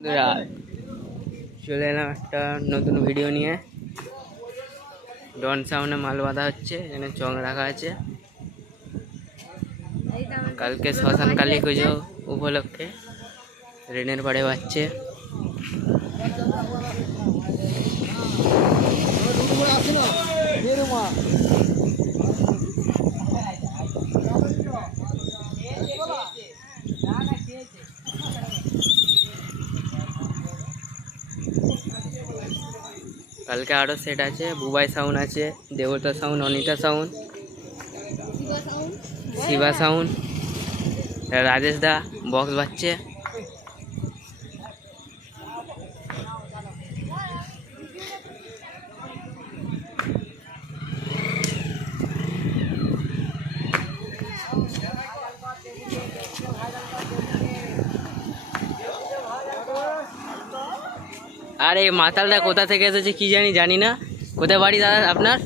বন্ধুরা, চলে এলাম একটা নতুন ভিডিও নিয়ে। ডন সাউন্ডে মাল বাঁধা হচ্ছে, এখানে চং রাখা আছে। কালকে শ্মশান কালী পুজো উপলক্ষে রেনের পাড়ে বাজছে। কালকে আরও সেট আছে, বুবাই সাউন্ড আছে, Debota sound, Anita sound, Shiba sound, Rajesh দা বক্স বাজছে। আর এই মাতালটা কোথা থেকে এসেছে কি জানি না। কোথায় বাড়ি দাদা আপনার?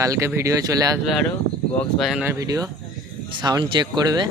কালকে ভিডিও চলে আসবে, আরও বক্স বাজানোর ভিডিও, সাউন্ড চেক করবে।